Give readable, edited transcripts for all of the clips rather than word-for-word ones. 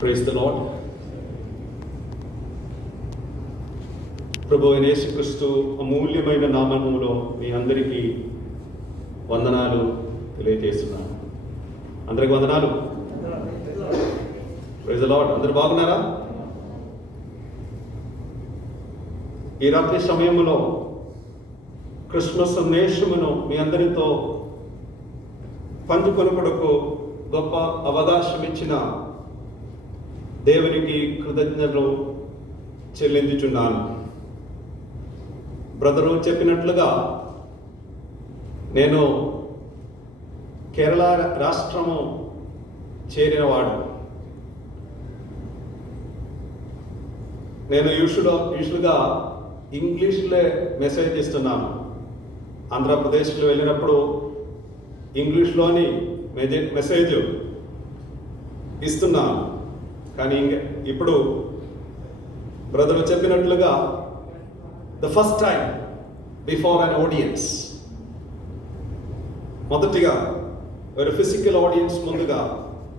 Praise the lord. ప్రభువైన యేసుక్రీస్తు అమూల్యమైన నామములో మీ అందరికీ వందనాలు తెలియజేస్తున్నాను. అందరికి వందనాలు. Praise the Lord. అందరు బాగున్నారా? ఈ రాత్రి సమయంలో క్రిస్మస్ సందేశమును మీ అందరితో పంచుకొనుటకు గొప్ప అవకాశం ఇచ్చిన దేవునికి కృతజ్ఞతలు చెల్లించుచున్నాను. బ్రదరు చెప్పినట్లుగా నేను కేరళ రాష్ట్రము చేరినవాడు. నేను యూజువల్గా ఇంగ్లీష్లో మెసేజ్ ఇస్తున్నాను. ఆంధ్రప్రదేశ్లో వెళ్ళినప్పుడు ఇంగ్లీష్లోని మెసేజ్ ఇస్తున్నాను. కానీ ఇప్పుడు బ్రదర్ చెప్పినట్లుగా the first time before an audience, మొదటిగా ఒక ఫిజికల్ ఆడియన్స్ ముందుగా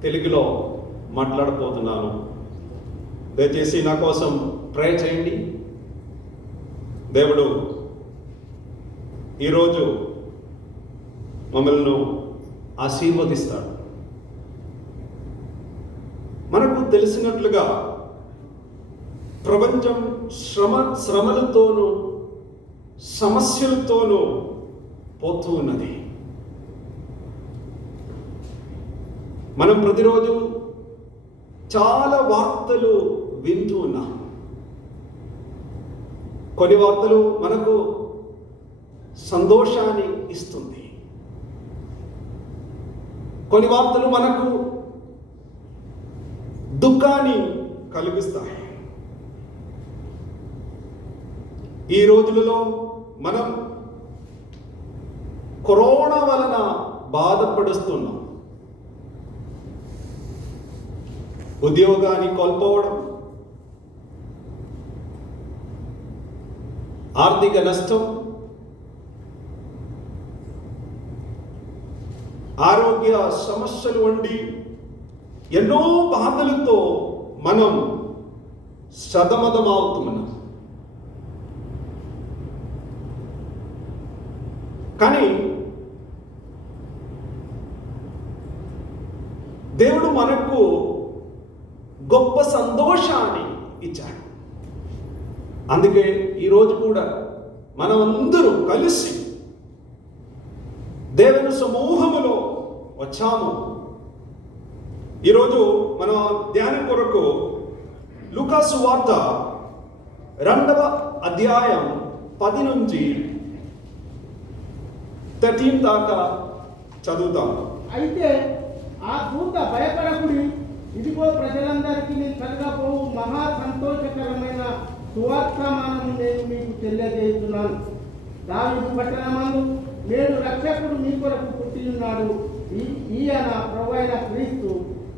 తెలుగులో మాట్లాడబోతున్నాను. దయచేసి నా కోసం ప్రే చేయండి. దేవుడు ఈరోజు మమ్మల్ని ఆశీర్వదిస్తాడు. మనకు తెలిసినట్లుగా ప్రపంచం శ్రమలతోనూ సమస్యలతోనూ పోతూ ఉన్నది. మనం ప్రతిరోజు చాలా వార్తలు వింటూ ఉన్నాం. కొన్ని వార్తలు మనకు సంతోషాన్ని ఇస్తుంది, కొన్ని వార్తలు మనకు దుఃఖాన్ని కలిగిస్తాయి. ఈ రోజులలో మనం కరోనా వలన బాధపడుస్తున్నాం. ఉద్యోగాన్ని కోల్పోవడం, ఆర్థిక నష్టం, ఆరోగ్య సమస్యలు వంటి ఎన్నో బాధలతో మనం సతమతమవుతున్నాం. కానీ దేవుడు మనకు గొప్ప సంతోషాన్ని ఇచ్చాడు. అందుకే ఈరోజు కూడా మనమందరూ కలిసి దేవుని సమూహములో వచ్చాము. ఈరోజు మన ధ్యానం కొరకు లూకాసు వార్త 2వ అధ్యాయం 10 నుంచి 13 దాకా చదువుతాం. అయితే ఆ దూత భయపడకుడి, ఇదిగో ప్రజలందరికీ కలగబోవు మహా సంతోషకరమైన సువార్తమానము నేను మీకు తెలియజేస్తున్నాను. దావీదు పట్టణమందు నేడు రక్షకుడు మీ కొరకు పుట్టి ఉన్నాడు. ఈయన ప్రభువైన క్రీస్తు.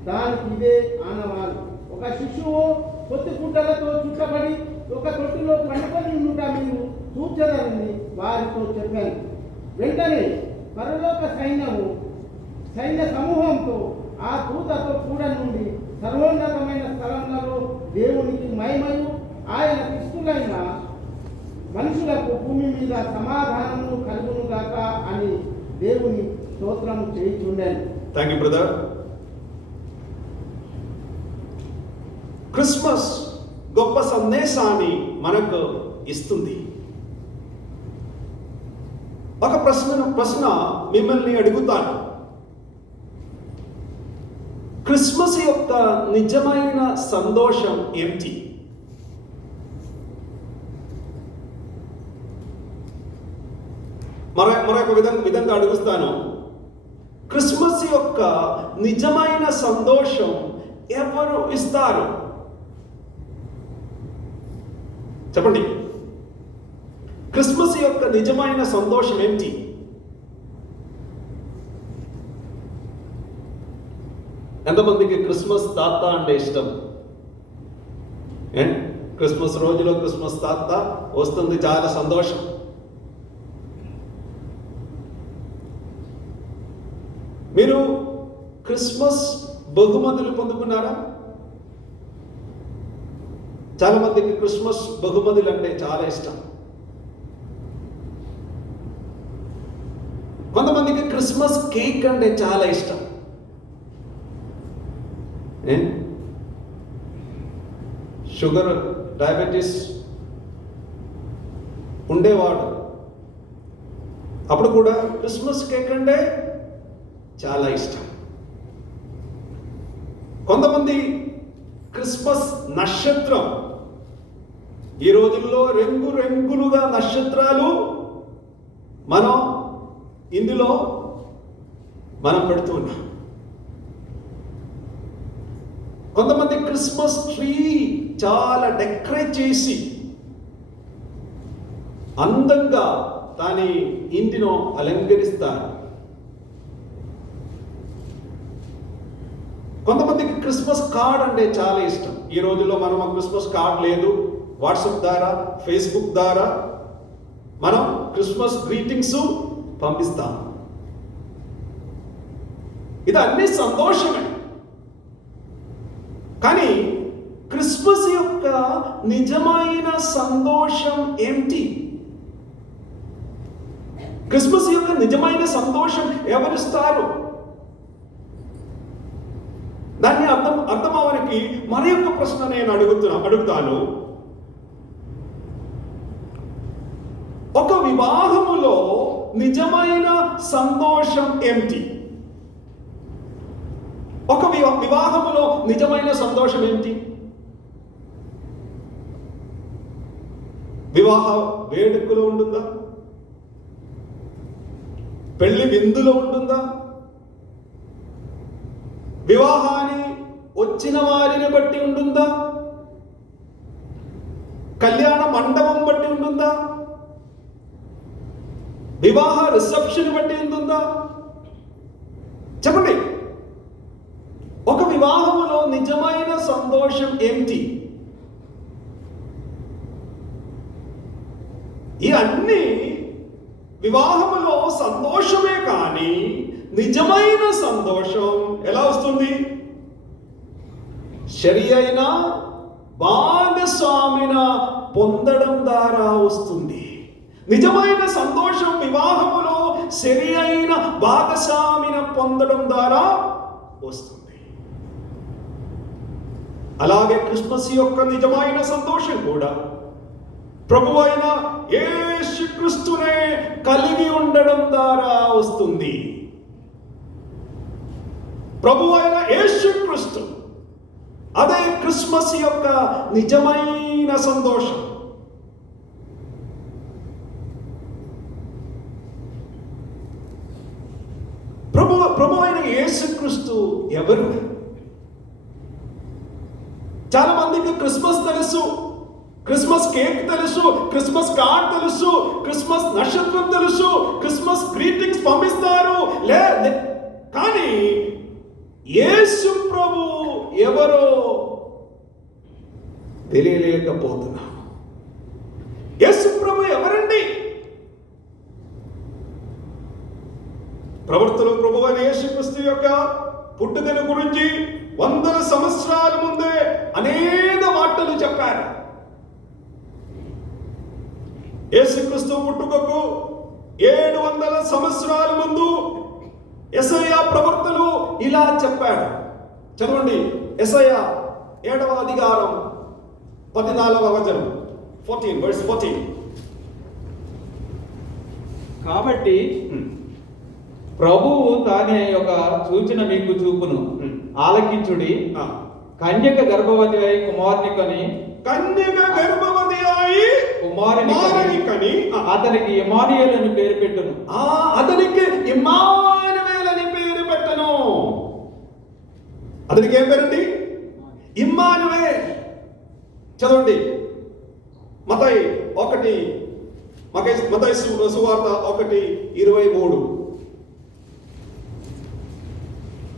దానికి ఇదే ఆనవాలు. ఒక శిశువు కొత్తి గుడ్డలతో చుట్టబడి ఒక తొట్టిలో పండుకొని ఉండుట మీరు చూచెదరని వారితో చెప్పాను. వెంటనే పరలోక సైన్య సమూహంతో ఆ దూతతో కూడా నుండి సర్వోన్నతమైన స్థలములలో దేవునికి మహిమయు ఆయన ఇష్టులైన మనుషులకు భూమి మీద సమాధానము కలుగునుగాక అని దేవుని స్తోత్రము చేయుచుండెను. Thank you brother. క్రిస్మస్ గొప్ప సందేశాన్ని మనకు ఇస్తుంది. ఒక ప్రశ్న మిమ్మల్ని అడుగుతాను. క్రిస్మస్ యొక్క నిజమైన సంతోషం ఏమిటి? మరొక విధంగా అడుగుతాను. క్రిస్మస్ యొక్క నిజమైన సంతోషం ఎవరు ఇస్తారు? చెప్పండి. క్రిస్మస్ యొక్క నిజమైన సంతోషం ఏమిటి? ఎంతమందికి క్రిస్మస్ తాత అంటే ఇష్టం? క్రిస్మస్ రోజులో క్రిస్మస్ తాత వస్తుంది, చాలా సంతోషం. మీరు క్రిస్మస్ బహుమతులు పొందుకున్నారా? చాలా మందికి క్రిస్మస్ బహుమతులు అంటే చాలా ఇష్టం. కొంతమందికి క్రిస్మస్ కేక్ అంటే చాలా ఇష్టం. షుగర్, డయాబెటీస్ ఉండేవాడు అప్పుడు కూడా క్రిస్మస్ కేక్ అంటే చాలా ఇష్టం. కొంతమంది క్రిస్మస్ నక్షత్రం, ఈ రోజుల్లో రంగులుగా నక్షత్రాలు ఇందులో మనం పెడుతూ ఉన్నాం. కొంతమంది క్రిస్మస్ ట్రీ చాలా డెకరేట్ చేసి అందంగా దాని ఇంటిలో అలంకరిస్తారు. కొంతమందికి క్రిస్మస్ కార్డ్ అంటే చాలా ఇష్టం. ఈ రోజుల్లో మనం క్రిస్మస్ కార్డ్ లేదు, వాట్సాప్ ద్వారా, ఫేస్బుక్ ద్వారా మనం క్రిస్మస్ గ్రీటింగ్స్ పంపిస్తాం. ఇది అన్ని సంతోషమే. కానీ క్రిస్మస్ యొక్క నిజమైన సంతోషం ఏమిటి? క్రిస్మస్ యొక్క నిజమైన సంతోషం ఎవరిస్తారు? దాన్ని అర్థమవడానికి మరి ఒక ప్రశ్న నేను అడుగుతాను. ఒక వివాహములో నిజమైన సంతోషం ఏమిటి? ఒక వివాహములో నిజమైన సంతోషం ఏంటి? వివాహ వేడుకలో ఉంటుందా? పెళ్లి విందులో ఉంటుందా? వివాహాన్ని వచ్చిన వారిని బట్టి ఉంటుందా? కళ్యాణ మండపం బట్టి ఉంటుందా? వివాహ రిసెప్షన్ బట్టి ఉంటుందా? చెప్పండి. ఒక వివాహములో నిజమైన సంతోషం ఏమిటి? ఈ అన్ని వివాహములో సంతోషమే, కానీ నిజమైన సంతోషం ఎలా వస్తుంది? సరి అయిన భాగస్వామిన పొందడం ద్వారా వస్తుంది. నిజమైన సంతోషం వివాహములో సరి అయిన భాగస్వామిన పొందడం ద్వారా వస్తుంది. అలాగే క్రిస్మస్ యొక్క నిజమైన సంతోషం కూడా ప్రభు అయిన యేసుక్రీస్తునే కలిగి ఉండడం ద్వారా వస్తుంది. ప్రభు అయిన యేసుక్రీస్తు, అదే క్రిస్మస్ యొక్క నిజమైన సంతోషం. ప్రభు అయిన యేసుక్రీస్తు ఎవరు? చాలా మందికి క్రిస్మస్ తెలుసు, క్రిస్మస్ కేక్ తెలుసు, క్రిస్మస్ కార్డ్ తెలుసు, క్రిస్మస్ నక్షత్రం తెలుసు, క్రిస్మస్ గ్రీటింగ్స్ పంపిస్తారు. కానీ యేసు ప్రభు ఎవరో తెలియలేకపోతున్నా. యేసు ప్రభు ఎవరండి? ప్రవర్తన ప్రభు అయిన యేసుక్రీస్తు యొక్క పుట్టుకను గురించి 100 సంవత్సరాల ముందే అనేక మాటలు చెప్పారు. యేసుక్రీస్తు పుట్టుకకు 700 సంవత్సరాల ముందు యెషయా ప్రవక్తలు ఇలా చెప్పాడు. చదవండి, యెషయా 7వ అధ్యాయం 14వ వచనం, 14. కాబట్టి ప్రభువు తానే ఒక సూచన మీకు చూపును, ఆలకించుడి. కన్యక గర్భవతి అయి కుమారుని కని, కుమారుని కని అతనికి ఇమ్మానుయేలు అని పేరు పెట్టును. అతనికి ఇమ్మానుయేలు అని పేరు పెట్టను. అతనికి ఏం పేరండి? ఇమ్మానుయేల్. చదవండి, మత్తయి సువార్త 1:23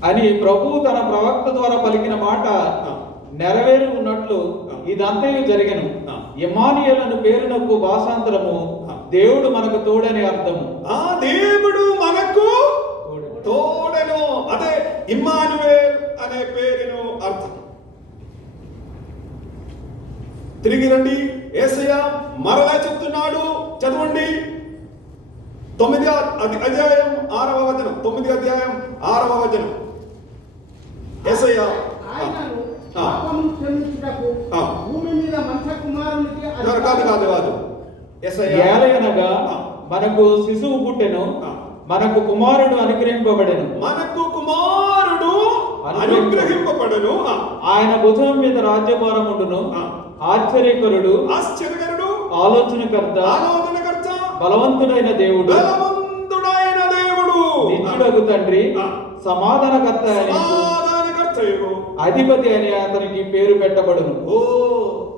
అని ప్రభువు తన ప్రవక్త ద్వారా పలికిన మాట నెరవేరు ఉన్నట్లు ఇదంతయు జరిగెను. ఇమ్మానుయేలు పేరునకు భాషాంతరము దేవుడు మనకు తోడని అర్థము. దేవుడు మనకు తోడను, అదే ఇమ్మానుయేల్ అనే పేరును అర్థం. తిరిగి రండి. యేసయ్య మరలా చెప్తున్నాడు, చదవండి 9వ అధ్యాయం 6వ వచనం. 9వ అధ్యాయం 6వ వచనం. యేసయ్య ఆయనను పాపమును క్షమించుటకు భూమి మీద మనుష్య కుమారునికి కాదు యేసయ్య ఏలయనగా మనకు శిశువు పుట్టెను, మనకు కుమారుడు అనుగ్రహింపబడెను. మనకు కుమారుడు అనుగ్రహింపబడెను. ఆయన భుజం మీద రాజ్యభారం ఉండును. ఆశ్చర్యకరుడు, ఆలోచనకర్త, బలవంతుడైన దేవుడు, నిత్యుడగు తండ్రి, సమాధానకర్త అని అధిపతి అని అతనికి పేరు పెట్టబడును. ఓ,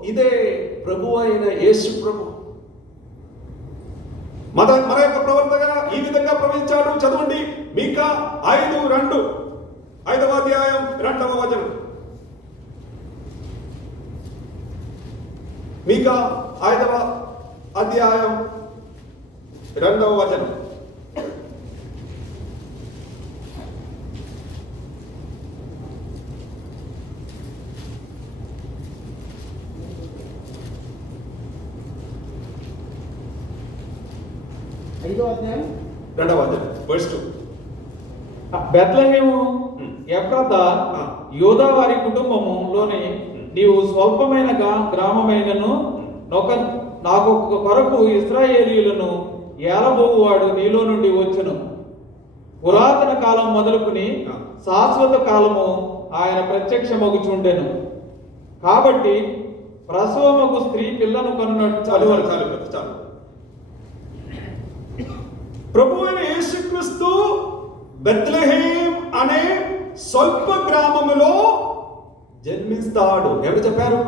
ఇదే ప్రభు అయిన యేసు ప్రభు మన యొక్క ప్రవర్తన ఈ విధంగా ప్రవచించాడు. చదవండి మీకా 5:2, 5వ అధ్యాయం 2వ వచనం. మీకా 5వ అధ్యాయం 2వ వచనం. రెండవ అధ్యాయం verse 2. బెత్లెహేము ఎఫ్రాతా యోదా వారి కుటుంబములోని నీవు స్వల్పమైన గ్రామమైనను నాకు కొరకు ఇశ్రాయేలీయులను ఏలబోవువాడు నీలో నుండి వచ్చును. పురాతన కాలం మొదలుకుని శాశ్వత కాలము ఆయన ప్రత్యక్షమగుచుండెను. కాబట్టి ప్రసవముకు స్త్రీ పిల్లను కనున్నట్టు చాలు. ప్రభు అయిన యేసుక్రీస్తు బెత్లెహేం అనే స్వల్ప గ్రామములో జన్మిస్తాడు. ఎవరు చెప్పారు?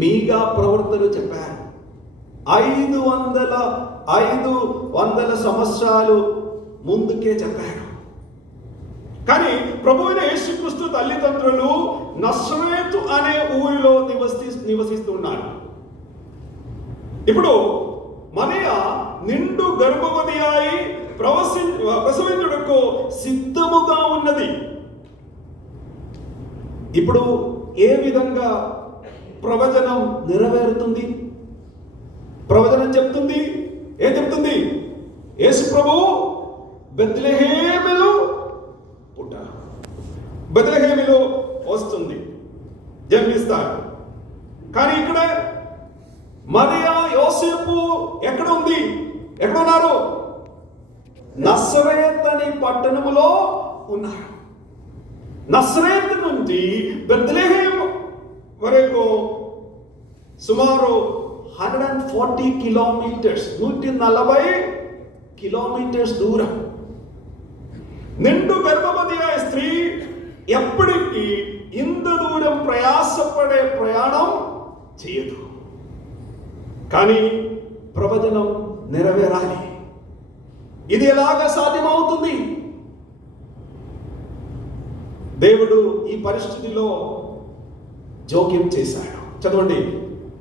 మీగా ప్రవర్తలు చెప్పారు. 500 సంవత్సరాలు ముందుకే చెప్పారు. కానీ ప్రభు అయిన యేసుక్రీస్తు తల్లిదండ్రులు నజరేతు అనే ఊరిలో నివసిస్తున్నారు. ఇప్పుడు మరియ నిండు గర్భవతి అయి ప్రసవించుటకు సిద్ధముగా ఉన్నది. ఇప్పుడు ఏ విధంగా ప్రవచనం నెరవేరుతుంది? ప్రవచనం చెప్తుంది, ఏం చెప్తుంది? యేసు ప్రభువు బెత్లెహేములో పుట్టాడు, బెత్లెహేములో వస్తుంది, జన్మిస్తాడు. కానీ ఇక్కడ మరియా యోసేపు ఎక్కడ ఉంది? ఎక్కడ ఉన్నారు? నజరేత్ అనే పట్టణములో ఉన్నారు. నజరేత్ నుండి బెత్లెహేం వరకు సుమారు 140 కిలోమీటర్స్, 140 కిలోమీటర్స్ దూరం. నిండు గర్భవతి అనే స్త్రీ ఎప్పటికీ ఇంత దూరం ప్రయాసపడే ప్రయాణం చేయదు. కానీ ప్రవచనం నెరవేరాలి. ఇది ఎలాగ సాధ్యమవుతుంది? దేవుడు ఈ పరిస్థితిలో జోక్యం చేశాడు. చదవండి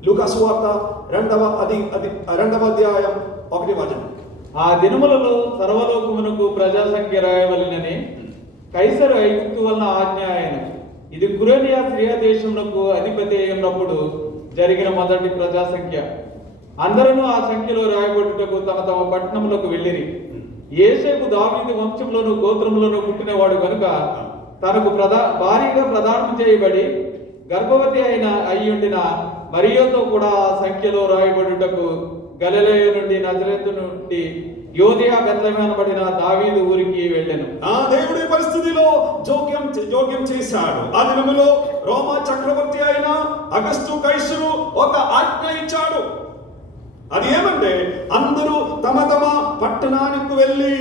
లూకా సువార్త 2వ అధ్యాయం 1వ వచనం. ఆ దినములలో సర్వలోకమునకు ప్రజా సంఖ్య రాయవలెనని కైసరు ఐగుప్తు వలన ఆజ్ఞ ఆయన. ఇది కురేనియా సిరియా దేశమునకు అధిపతి అయినప్పుడు జరిగిన మొదటి ప్రజా సంఖ్య. అందరూ ఆ సంఖ్యలో రాయబడుటకు తమ తమ పట్టణములకు వెళ్ళిరి. యేసేపు దావీదు వంశంలోను గోత్రములోను పుట్టినవాడు కనుక తనకు భారీగా ప్రదానం చేయబడి గర్భవతి అయ్యుండిన మరియతో కూడా ఆ సంఖ్యలో రాయబడుటకు గలిలయ నుండి నజరేతు నుండి యోదియా బెత్లెహేము అనబడిన దావీదు ఊరికి వెళ్ళెను. ఆ దేవుడి పరిస్థితిలో జోక్యం చేశాడు. ఆ దినములో రోమా చక్రవర్తి అయిన అగస్టు కైసరు ఒక ఆజ్ఞ ఇచ్చాడు. అది ఏమంటే అందరూ తమ తమ పట్టణానికి వెళ్ళి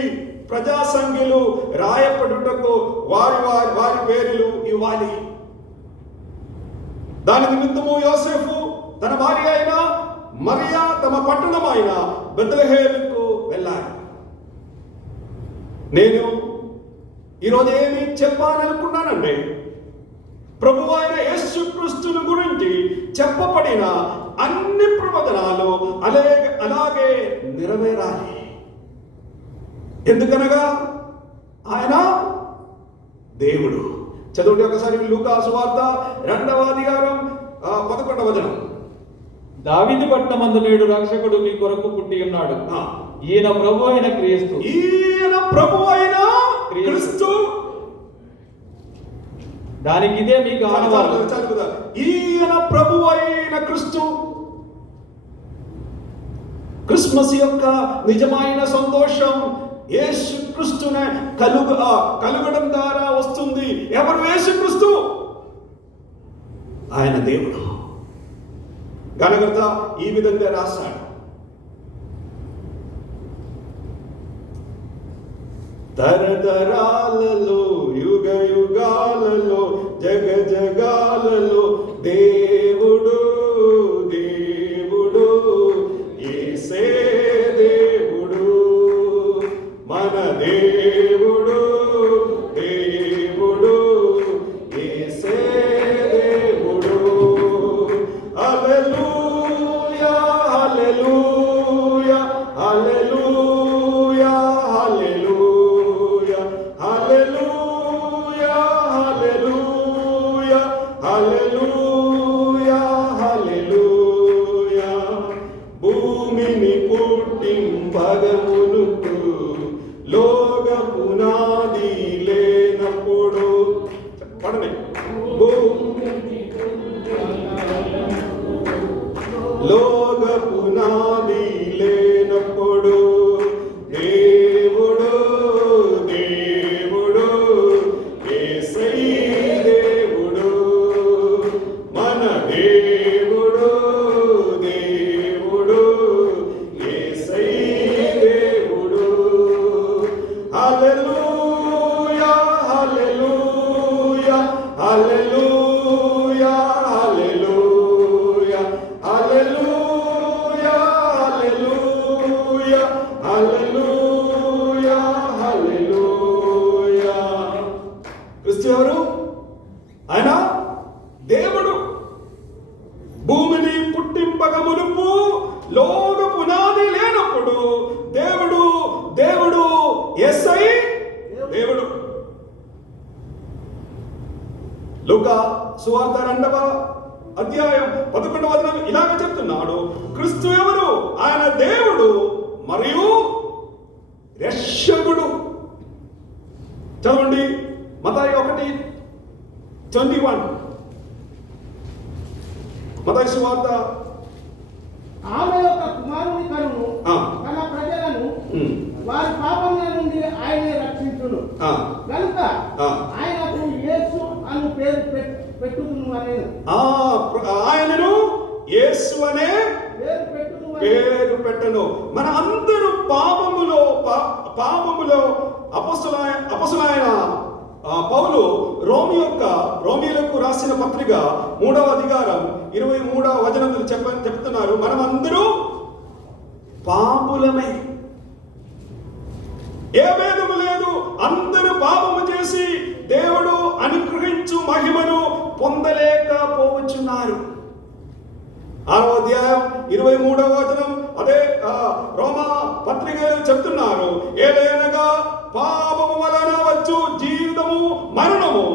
ప్రజా సంఖ్యలు రాయపడుటకు వారి పేర్లు ఇవ్వాలి. దాని నిమిత్తము యోసేపు తన భార్య అయిన మరియా తమ పట్టణమైన బెత్లెహేముకు వెళ్ళాలి. నేను ఈరోజు ఏమి చెప్పాలనుకున్నానండి, ప్రభు అయిన యేసుక్రీస్తుని గురించి చెప్పబడిన అన్ని ప్రవచనాలు అలాగే నెరవేరాలి. ఎందుకనగా ఆయన దేవుడు. చదవండి ఒకసారి లూకా సువార్త 2వ అధ్యాయం 11వ వచనం. దావీదు పట్టణమందు నేడు రక్షకుడు మీ కొరకు పుట్టి ఉన్నాడు. ఈయన ప్రభు అయిన క్రీస్తు. ఈయన ప్రభు అయిన క్రీస్తు. దానికి ఇదే మీకు ఆనవాలు. ఈయన ప్రభు అయిన క్రీస్తు. క్రిస్మస్ యొక్క నిజమైన సంతోషం యేసు క్రీస్తునే కలుగడం ద్వారా వస్తుంది. ఎవరు యేసు క్రీస్తు? ఆయన దేవుడు. గణకర్త ఈ విధంగా రాశాడు, తరతరాలలో యుగ యుగాలలో జగ జగాలలో దేవుడు దేవుడు యేసే దేవుడు, మన దేవుడు దేవుడు యేసే దేవుడు. హల్లెలూయా హల్లెలూయా హల్లెలూయా హల్లెలూయా హల్లెలూయా హల్లెలూయా హల్లెలూయా హల్లెలూయా. భూమిని పుట్టింపగమునుకు లోక పునాది లేనప్పుడు పడమే లోక పునాది లేనప్పుడు దేవుడు దేవుడు యేసై దేవుడు, మన దేవుడు దేవుడు యేసై దేవుడు. హల్లెలూయా హల్లెలూయా హల్లెలూయా హల్లెలూయా హల్లెలూయా హల్లెలూయా హల్లెలూయా హల్లెలూయా. క్రీస్తు ఎవరు? ఆయన దేవుడు. భూమిని పుట్టింపక మునుపు లోక పునాది లేనప్పుడు దేవుడు దేవుడు యేసై దేవుడు. లూకా సువార్త 2వ అధ్యాయం 11వ వచనం ఇలాగ చెప్తున్నాడు, క్రీస్తు ఎవరు? ఆయన దేవుడు మరియు రక్షకుడు. చదవండి మత్తయి 1:21. మత్తయి సువార్త. ఆమె యొక్క కుమారుని కనును తన ప్రజలను వారి పాపముల నుండి ఆయనే రక్షించును కనుక ఆయనకు యేసు అను పేరు పెట్టుదును అనేను. ఆయనను యేసు అనే పేరు పెట్టను. మన అందరూ పాపములో అపొస్తలుడైన పౌలు రోమీయులకు రాసిన పత్రిక 3వ అధికారం 23వ వచనంలో చెప్తున్నారు, మనమందరూ పాపులమే, ఏ భేదము లేదు, అందరూ పాపము చేసి దేవుడు అనుగ్రహించు మహిమను పొందలేకపోవచ్చున్నారు. 6వ అధ్యాయం 23వ వచనం అదే రోమా పత్రికలు చెప్తున్నారు, ఏలయనగా పాపము వలన వచ్చు జీవితము మరణము,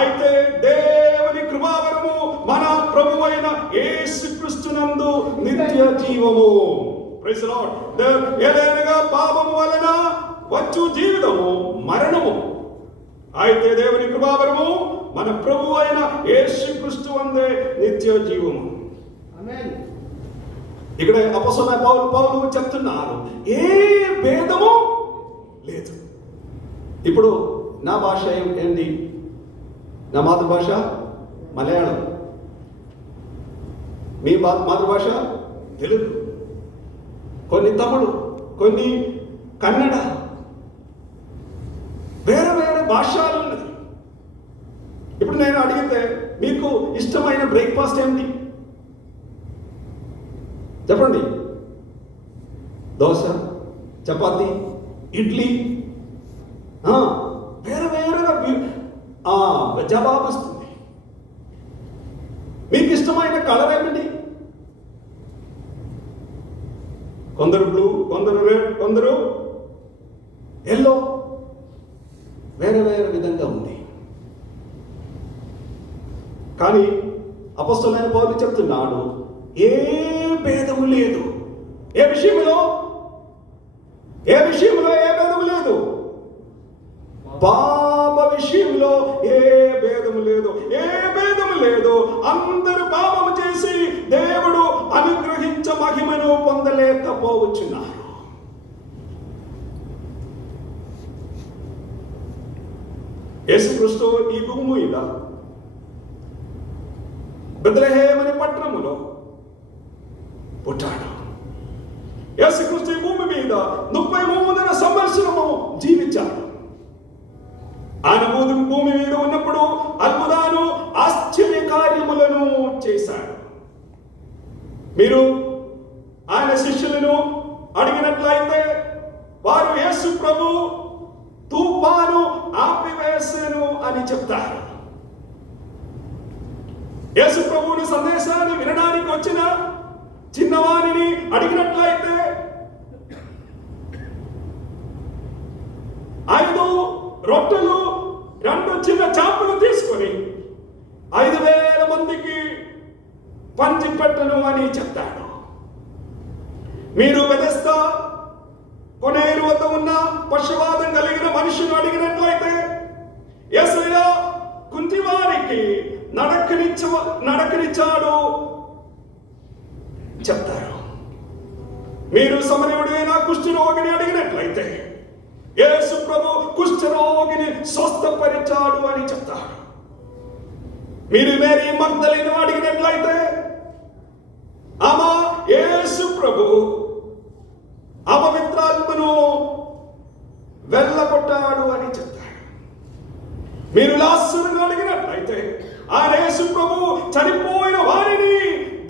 అయితే దేవుని కృపావరము మన ప్రభువైన యేసుక్రీస్తునందు నిత్య జీవము. Praise the Lord. ఏలయనగా పాపము వలన వచ్చు జీవితము మరణము, అయితే దేవుని కృపావరము మన ప్రభువైన యేసుక్రీస్తు అందే నిత్య జీవము. ఇక్కడ అపొస్తలుడైన పౌలు చెప్తున్నారు, ఏ భేదము లేదు. ఇప్పుడు నా భాష ఏంటి? నా మాతృభాష మలయాళం, మీ మాతృభాష తెలుగు, కొన్ని తమిళు, కొన్ని కన్నడ, వేరే వేరే భాషలు ఉన్నది. ఇప్పుడు నేను అడిగితే మీకు ఇష్టమైన బ్రేక్ఫాస్ట్ ఏంటి చెప్పండి? దోశ, చపాతి, ఇడ్లీ, వేరే వేరేగా జవాబు ఇస్తుంది. మీకు ఇష్టమైన కలర్ ఏమిటి? కొందరు బ్లూ, కొందరు రెడ్, కొందరు ఎల్లో, వేరే వేరే విధంగా ఉంది. కానీ అపొస్తలుడైన పౌలు చెప్తున్నాడు, ఏ భేదము లేదు. ఏ విషయంలో ఏ భేదము లేదు. పాప విషయంలో ఏ భేదము లేదు. అందరూ పాపము చేసి దేవుడు అనుగ్రహించ మహిమను పొందలేకపోవచ్చున్నారు. యేసుక్రీస్తు ఈ భూమి మీద బెత్లెహేము అనే పట్టణములో పుట్టాడు. యేసుక్రీస్తు ఈ భూమి మీద 33 సంవత్సరము జీవించాడు. ఆయన భూమి మీద ఉన్నప్పుడు అద్భుతాలు, ఆశ్చర్య కార్యములను చేశాడు. మీరు ఆయన శిష్యులను అడిగినట్లయితే వారు యేసు ప్రభు తుఫాను ఆపివేసెను అని చెప్తారు. యేసు ప్రభువుని సందేశాన్ని వినడానికి వచ్చిన చిన్నవారిని అడిగినట్లయితే 5 రొట్టెలు 2 చిన్న చేపలు తీసుకొని 5,000 మందికి పంచిపెట్టను అని చెప్తాడు. మీరు బెతెస్దా కొనేరు వద్ద ఉన్న పక్షవాతం కలిగిన మనుషులు అడిగినట్లయితే యేసయ్య కుంటివారికి నడకనిచ్చాడు చెప్తారు. మీరు సమరయుడైన కుష్ఠరోగిని అడిగినట్లయితే యేసు ప్రభు కుష్ఠరోగిని స్వస్థపరిచాడు అని చెప్తారు. మీరు మేరీ మగ్దలేను అడిగినట్లయితే ఆమె యేసు ప్రభు అపవిత్రాత్మను వెళ్ళగొట్టాడు అని చెప్తాడు. మీరు లాజరును అడిగినట్లయితే ఆయన యేసు ప్రభు చనిపోయిన వారిని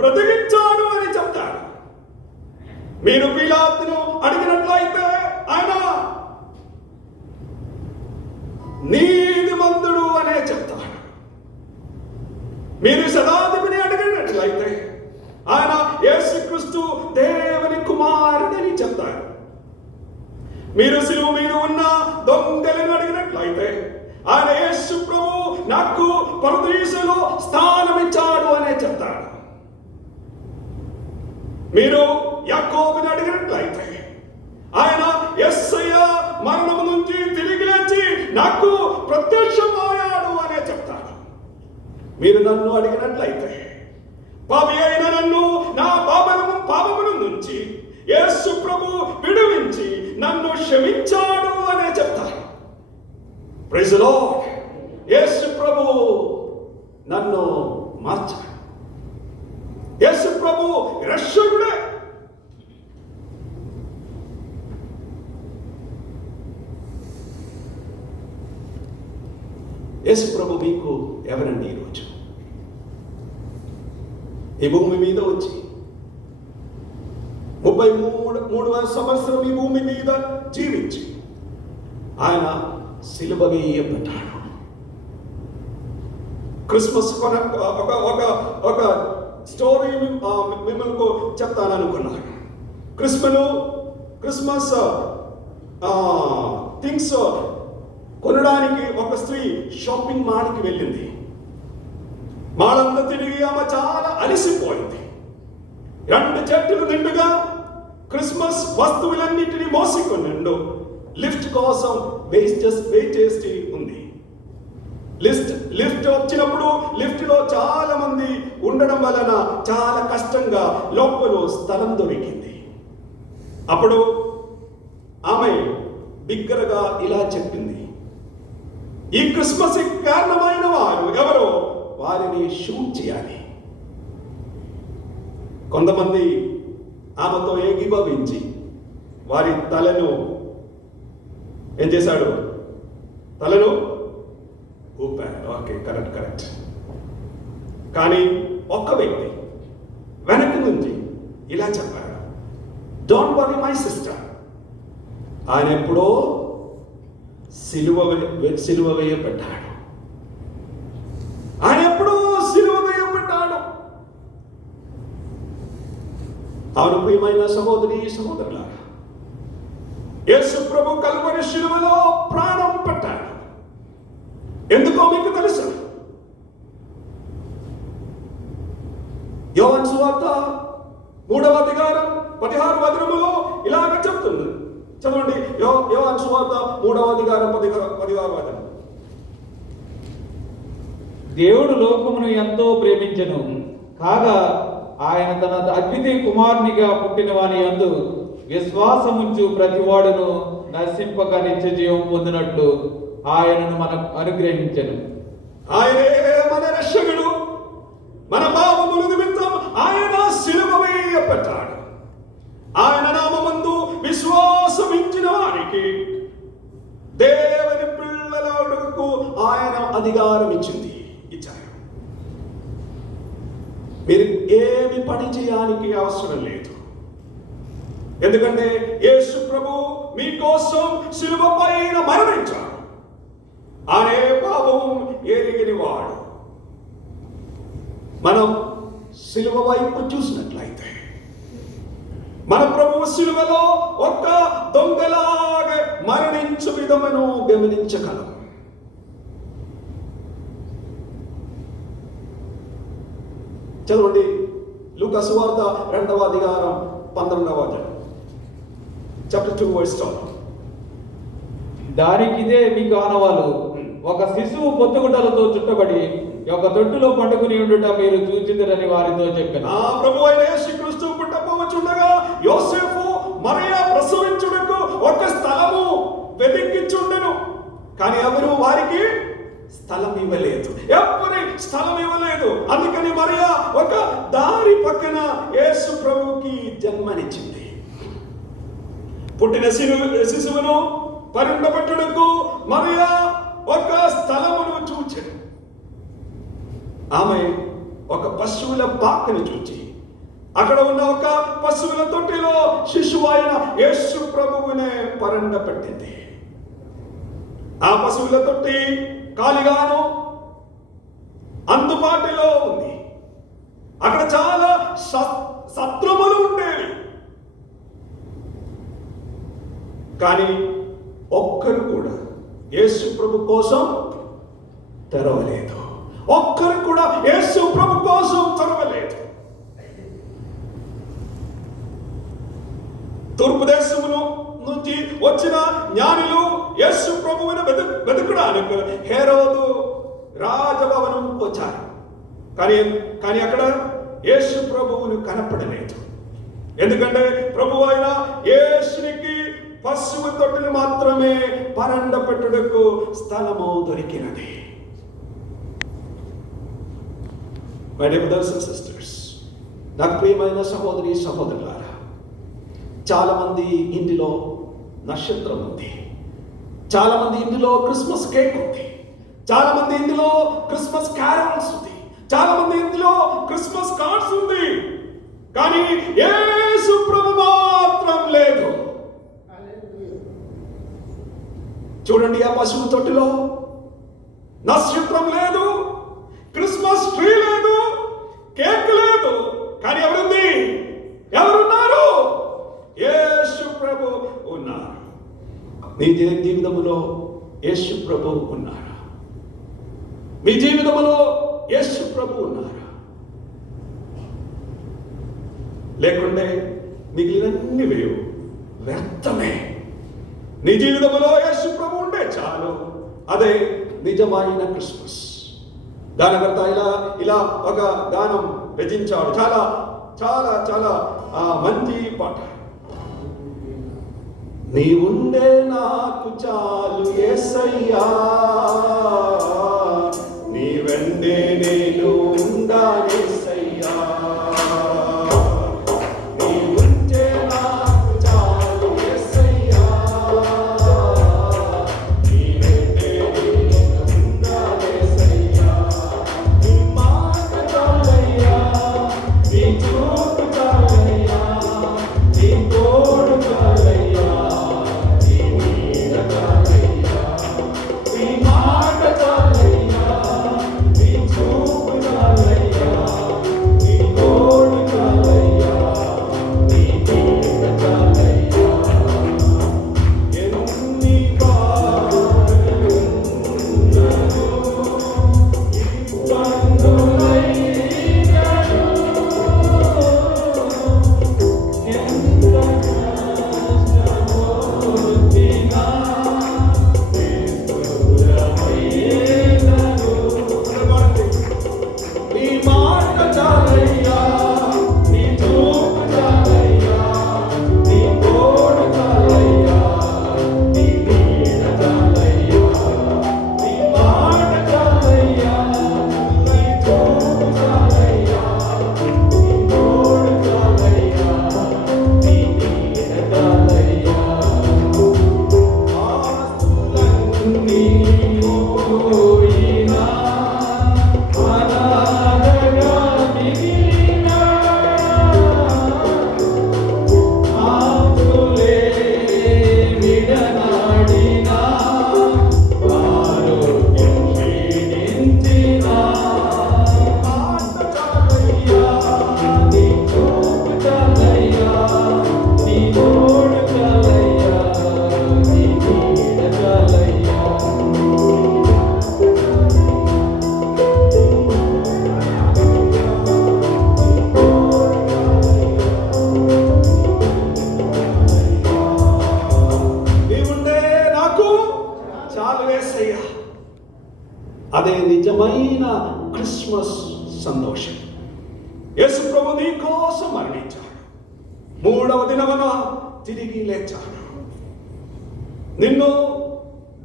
బ్రతికించాడు అని చెప్తాడు. మీరు పిలాతును అడిగినట్లయితే ఆయన నీతిమంతుడు అనే చెప్తాడు. మీరు శతాధిపతిని అడిగినట్లయితే ఆయన యేసుక్రీస్తు దేవుని కుమారుడని చెప్తారు. మీరు శిలువ మీద ఉన్న దొంగలను అడిగినట్లయితే ఆయన యేసు ప్రభు నాకు పరదేశంలో స్థానం ఇచ్చాడు అనే చెప్తాడు. మీరు యాకోబుని అడిగినట్లయితే ఆయన యేసయ్య మరణం నుంచి తిరిగి లేచి నాకు ప్రత్యక్షమయ్యాడు అనే చెప్తాడు. మీరు నన్ను అడిగినట్లయితే పాపి అయిన నన్ను నా పాపముల నుంచి యేసు ప్రభు విడువించి నన్ను క్షమించాడు అనే చెప్తారు. Praise the Lord. యేసు ప్రభు నన్ను మార్చాడు. యేసు ప్రభు రక్షకుడే. యేసు ప్రభు మీకు ఎవరండి? ఈరోజు ఈ భూమి మీద వచ్చి 33 సంవత్సరం ఈ భూమి మీద జీవించి ఆయన సిలువ వేయబడ్డాడు. క్రిస్మస్ ఒక స్టోరీ మిమ్మల్ని చెప్తాననుకున్నాను. క్రిస్మస్ థింగ్స్ కొనడానికి ఒక స్త్రీ షాపింగ్ మాల్కి వెళ్ళింది. మాలంతా తిరిగి ఆమె చాలా అలసిపోయింది. 2 చెట్టులు నిండుగా క్రిస్మస్ వస్తువులన్నింటినీ మోసుకొనిండు లిఫ్ట్ కోసం వెయిట్ చేసి ఉంది. లిఫ్ట్ వచ్చినప్పుడు లిఫ్ట్ లో చాలా మంది ఉండడం వలన చాలా కష్టంగా లోపల స్థలం దొరికింది. అప్పుడు ఆమె బిగ్గరగా ఇలా చెప్పింది, ఈ క్రిస్మస్ కారణమైన వారు ఎవరో వారిని షూట్ చేయాలి. కొంతమంది ఆమెతో ఏకీభవించి వారి తలను ఏం చేశాడు? తలను ఊపాడు. Okay, correct. కానీ ఒక్క వ్యక్తి వెనక నుంచి ఇలా చెప్పాడు, డోంట్ వరీ మై సిస్టర్. ఆయన ఎప్పుడో సిలువ వేయబడ్డాడు. ఆయన ఎప్పుడో సిలువ వేయబడ్డాడు. అవును ప్రియమైన సహోదరి సహోదరులారా, యేసు ప్రభు కల్వరి సిలువలో ప్రాణం పెట్టాడు. ఎందుకో మీకు తెలుసా? 16 దేవుడు లోకమును ఎంతో ప్రేమించెను కాగా ఆయన తన అద్వితీయ కుమారునిగా పుట్టిన వాని యందు విశ్వాసముంచు ప్రతివాడును నశింపక నిత్య జీవం పొందినట్లు ఆయనను మనకు అనుగ్రహించెను. ఆయనే మన రక్షకుడు. మన పాపముల నిమిత్తం ఆయన శిలువ వేయబడ్డాడు. ఆయన నామమందు విశ్వాసమించిన వారికి దేవుని పిల్లలకు ఆయన అధికారం ఇచ్చారు. మీరు ఏమి పని చేయడానికి అవసరం లేదు. ఎందుకంటే యేసు ప్రభు మీకోసం శిలువ పైన మరణించాడు. ఆయనే పాపం ఎరిగిన వాడు. మనం శిలువ వైపు చూసినట్లయితే మన ప్రభు శిలువలో ఒక దొంగలాగా మరణించు విధమును గమనించగలం. చదవండి లూకా సువార్త 2వ అధ్యాయం 12వ వచనం. Chapter 2 verse 12. దానికిదే మీకు ఆనవాలు. ఒక శిశువు పొత్తుగుడ్డలతో చుట్టబడి ఒక తొట్టులో పండుకుని ఉండుట మీరు చూచిద్దరని వారితో చెప్పాను. ఆ ప్రభు అయిన యేసుక్రీస్తు పుట్టబోచుండగా యోసేపు మరియా ప్రసవించుటకు ఒక స్థలము వెతికించుండెను. కానీ ఎవరు వారికి స్థలం ఇవ్వలేదు. ఎవరి స్థలం ఇవ్వలేదు. అందుకని మరియా ఒక దారి పక్కన యేసు ప్రభువుకి జన్మనిచ్చింది. పుట్టిన శిశువును పరిణపెట్టుటకు మరియా ఒక స్థలమును చూచెను. ఆమె ఒక పశువుల పాకను చూచి అక్కడ ఉన్న ఒక పశువుల తొట్టిలో శిశువు అయిన యేసు ప్రభువునే పరిణపెట్టింది. ఆ పశువుల తొట్టి ఖాళీగాను అందుబాటులో ఉంది. అక్కడ చాలా సత్రములు ఉండేవి. కానీ ఒక్కరు కూడా యేసు ప్రభు కోసం తెరవలేదు. ఒక్కరు కూడా యేసు ప్రభు కోసం తెరవలేదు. తూర్పు దేశమును నుంచి వచ్చిన జ్ఞానులు యేసు ప్రభువుని వెతుకడానికి హేరోదు రాజభవనం వచ్చారు. కానీ అక్కడ యేసు ప్రభువును కనపడలేదు. ఎందుకంటే ప్రభు అయిన యేసునికి పశువు తొట్టును మాత్రమే పరండపెట్టుటకు స్థలము దొరికినది. My dear brothers and sisters, నాకు ప్రియమైన సహోదరి సహోదరులారా, చాలా మంది ఇంటిలో నక్షత్రం ఉంది. చాలా మంది ఇంటిలో క్రిస్మస్ కేక్ ఉంది. చాలా మంది ఇంటిలో క్రిస్మస్ క్యారల్స్ ఉంది. చాలా మంది ఇంటిలో క్రిస్మస్ కార్డ్స్ ఉంది. కానీ యేసు ప్రభు మాత్రం లేదు. చూడండి, ఆ పశువు తొట్టిలో నక్షత్రం లేదు, క్రిస్మస్ ట్రీ లేదు, కేక్ లేదు. కానీ ఎవరుంది? ఎవరున్నారు? యేసు ప్రభు ఉన్నారు. మీ జీవితంలో యేసు ప్రభు ఉన్నారా? మీ జీవితంలో యేసు ప్రభు ఉన్నారా? లేకుంటే మిగిలినన్ని వ్యర్థమే. నీ జీవితంలో యేసు ప్రభు ఉంటే చాలు. అదే నిజమైన క్రిస్మస్. దానికర్త ఇలా ఒక గానం రచించాడు. చాలా చాలా చాలా మంచి పాట. నీవుండే నాకు చాలు యేసయ్యా, నీ వెంటే నేను ఉండాలేసయ్యా. యేసయ్య. అదే నిజమైన క్రిస్మస్ సంతోషం. యేసు ప్రభు నీ కోసం మరణించాడు, 3వ దినమున తిరిగి లేచాడు. నిన్ను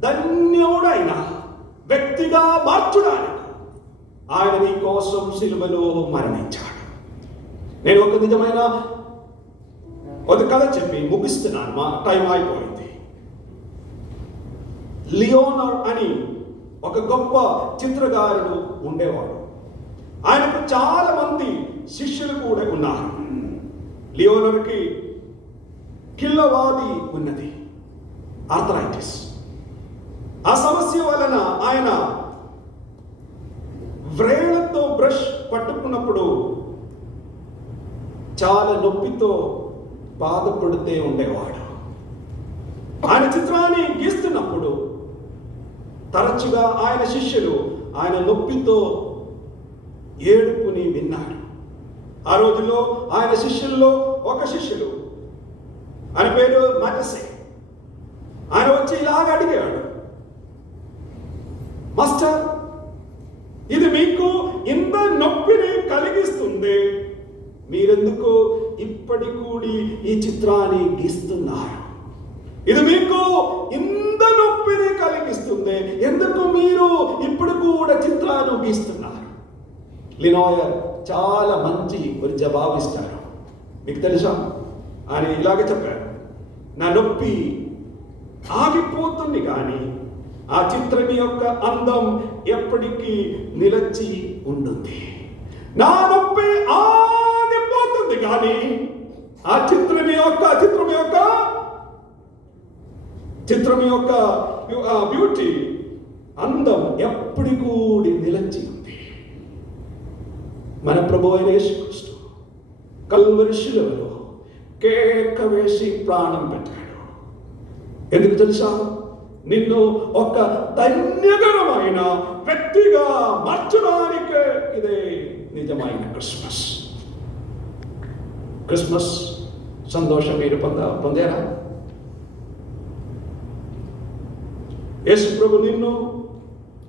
ధన్యుడైన వ్యక్తిగా మార్చడానికి ఆయన నీ కోసం సిలువలో మరణించాడు. నేను ఒక నిజమైన కథ చెప్పి ముగిస్తున్నాను, మా టైం అయిపోయింది. లియోనార్డో అని ఒక గొప్ప చిత్రకారుడు ఉండేవాడు. ఆయనకు చాలా మంది శిష్యులు కూడా ఉన్నారు. లియోనార్డోకి కిళ్ళవాది ఉన్నది, ఆర్థరైటిస్. ఆ సమస్య వలన ఆయన వ్రేళ్లతో బ్రష్ పట్టుకున్నప్పుడు చాలా నొప్పితో బాధపడుతూ ఉండేవాడు. ఆయన చిత్రాన్ని గీస్తున్నప్పుడు తరచుగా ఆయన శిష్యులు ఆయన నొప్పితో ఏడుపుని విన్నారు. ఆ రోజుల్లో ఆయన శిష్యుల్లో ఒక శిష్యుడు, ఆయన పేరు మాటసే. ఆయన వచ్చి ఇలాగ అడిగాడు, మాస్టర్, ఇది మీకు ఇంత నొప్పిని కలిగిస్తుంది, మీరెందుకు ఇప్పటి కూడి ఈ చిత్రాన్ని గీస్తున్నారు? ఇది మీకు ఇంత నొప్పిని కలిగిస్తుంది, ఎందుకు మీరు ఇప్పుడు కూడా చిత్రాన్ని గీస్తున్నారు? లినోయర్ చాలా మంచి ఒక జవాబు ఇస్తారు. మీకు తెలుసా, ఆయన ఇలాగే చెప్పారు, నా నొప్పి ఆగిపోతుంది కానీ ఆ చిత్రం యొక్క అందం ఎప్పటికీ నిలిచి ఉంటుంది. నా నొప్పి ఆగిపోతుంది కానీ ఆ చిత్రం యొక్క బ్యూటీ, అందం ఎప్పటి కూడి నిలిచి ఉంది. మన ప్రభు అయిన యేసుక్రీస్తు కల్వరి శిలువలో కేక వేసి ప్రాణం పెట్టాడు. ఎందుకు తెలుసా? నిన్ను ఒక ధన్యకరమైన వ్యక్తిగా మార్చడానికి ఇదే నిజమైన క్రిస్మస్. క్రిస్మస్ సంతోషం మీరు పొందారా? యేసు ప్రభు నిన్ను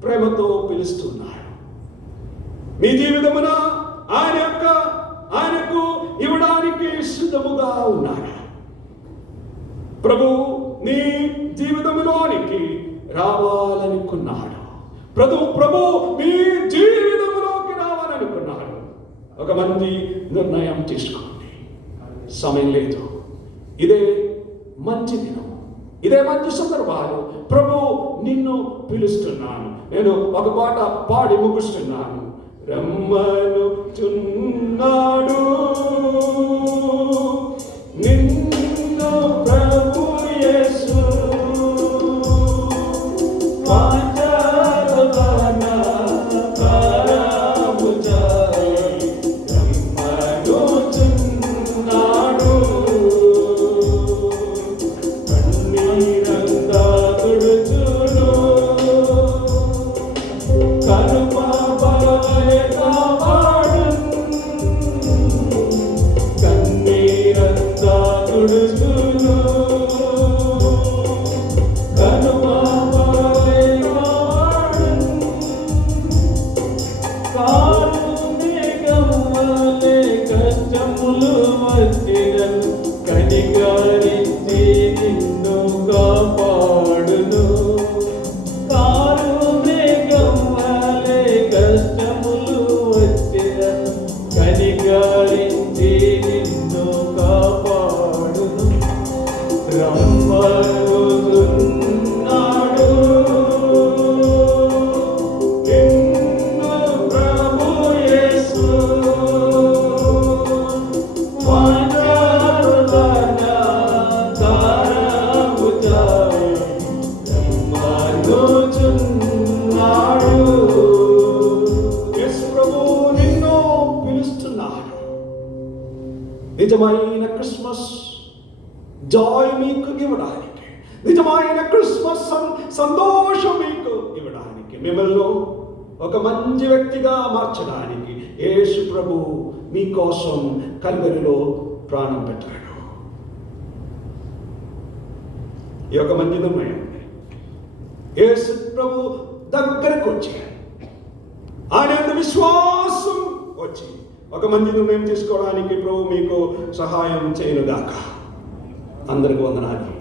ప్రేమతో పిలుస్తున్నాడు. మీ జీవితమున ఆయనకు ఇవ్వడానికి సిద్ధముగా ఉన్నాడు. ప్రభు నీ జీవితంలోనికి రావాలనుకున్నాడు. ప్రభు మీ జీవితంలోకి రావాలనుకున్నాడు. ఒక మంచి నిర్ణయం తీసుకోండి. సమయం లేదు, ఇదే మంచి దినం, ఇదే మంచి సందర్భాలు. ప్రభు నిన్ను పిలుస్తున్నాను. నేను ఒక పాట పాడి ముగిస్తున్నాను. రమ్మను చున్నాడు నిన్ను ప్రభు యేసు, నిజమైన క్రిస్మస్ జాయ్ మీకు ఇవ్వడానికి, నిజమైన క్రిస్మస్ సంతోషం మీకు ఇవ్వడానికి, మిమ్మల్ని ఒక మంచి వ్యక్తిగా మార్చడానికి యేసు ప్రభు మీకోసం కల్వరిలో ప్రాణం పెట్టాడు. ఈ యొక్క మంచి నిర్ణయం యేసు ప్రభు దగ్గరకు వచ్చాడు. ఆయన యందు విశ్వాసం వచ్చి ఒక మంచి నిర్ణయం తీసుకోవడానికి ప్రభు మీకు సహాయం చేయనుగాక. అందరికీ వందనాలు.